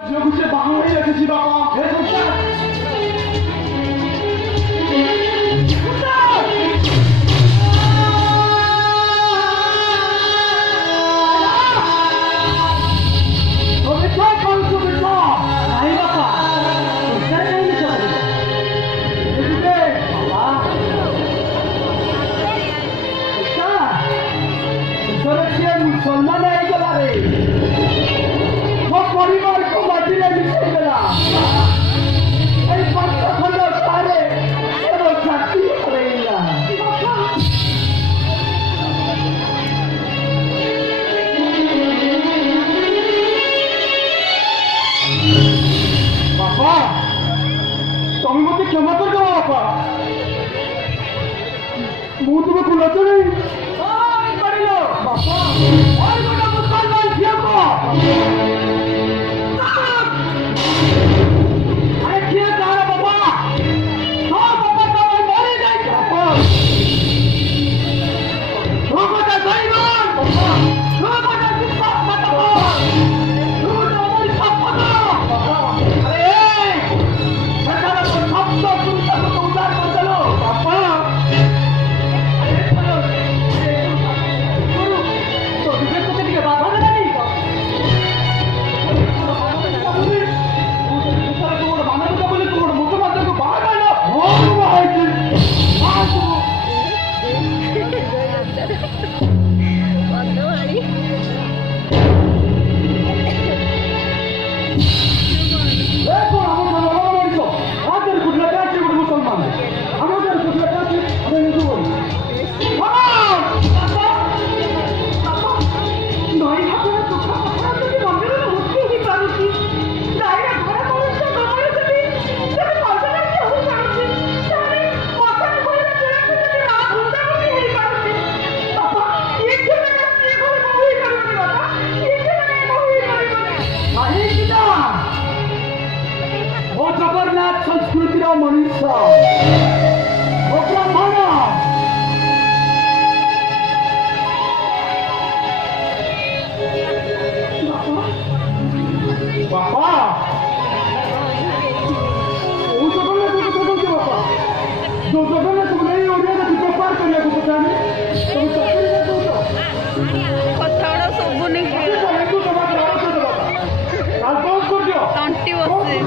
ঝিওকে সে বাংলায় রেখেছি বাবা। मुसलमान है के बारे वो परिवार को माटी में मिले गया ऐ पंच खंड सारे वो जाति करेगा बाबा तुम मुझे क्षमा कर दो बाबा मुझे तुम्हें बुलाते नहीं बाबा और बड़ा मुसलमान क्यों को अरे क्या कहा बाबा हाँ बाबा तो मैं मरे नहीं बाबा हाँ बाबा सही बात बाबा हाँ बाबा किस बात बताओ हाँ बाबा मेरी बात बताओ अरे सरकार को सब तो तुम सब को उधार कर दो बाबा जगन्नाथ संस्कृतिर मनुष्य ब्राह्मण बापा जो जगन्नाथ तुम नहीं हो जाएगा तुम व्यापार करने को पता नहीं तुम सब नहीं तंटी बसे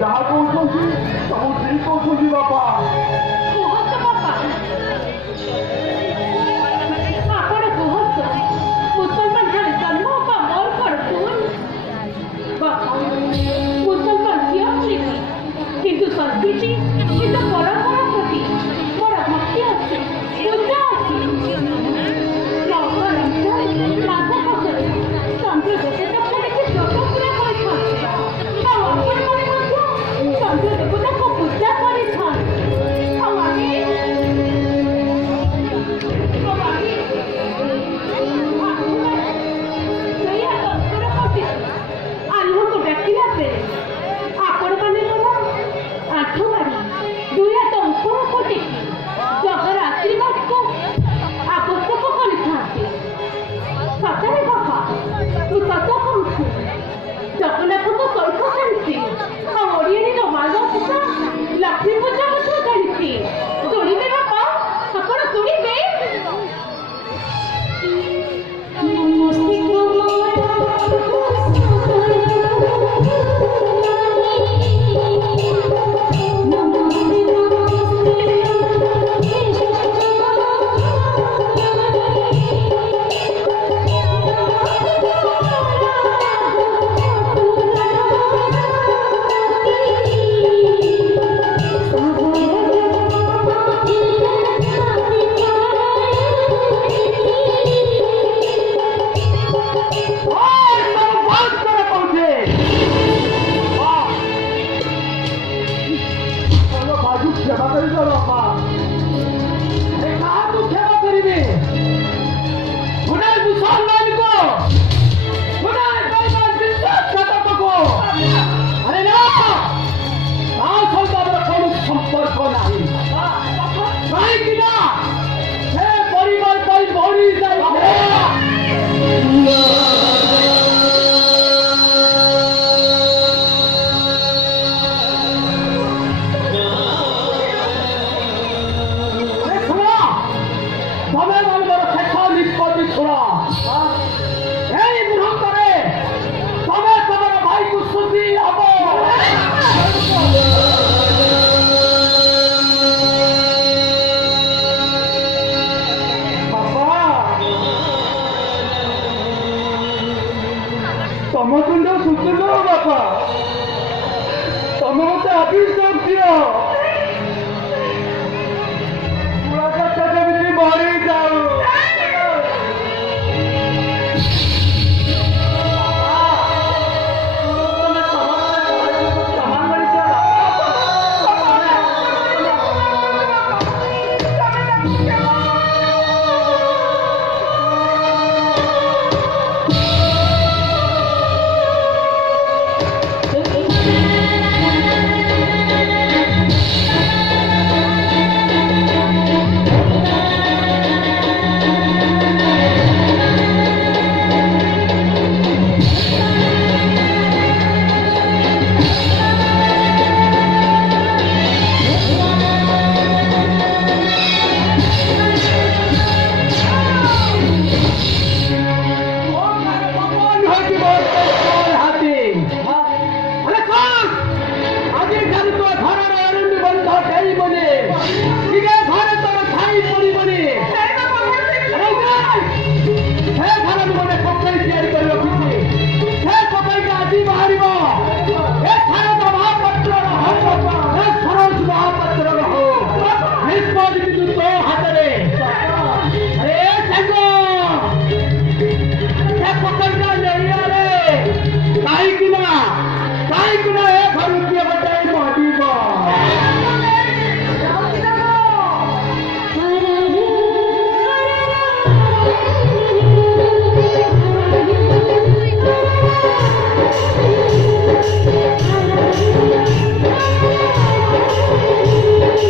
जहाँ कौन बापा কিন্তু সংস্কৃতি কিন্তু পরম্পরা প্রতি বড় ভক্তি আছে পূজা আছে মাথা পাশে চন্দ্র দেবতাকে দেখে জগৎপুরা କରିଥାନ୍ତି ଆଉ ଆପଣମାନେ ମଧ୍ୟ ଚନ୍ଦ୍ର ଦେବତାକୁ ପୂଜା କରିଥାନ୍ତି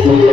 Thank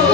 you.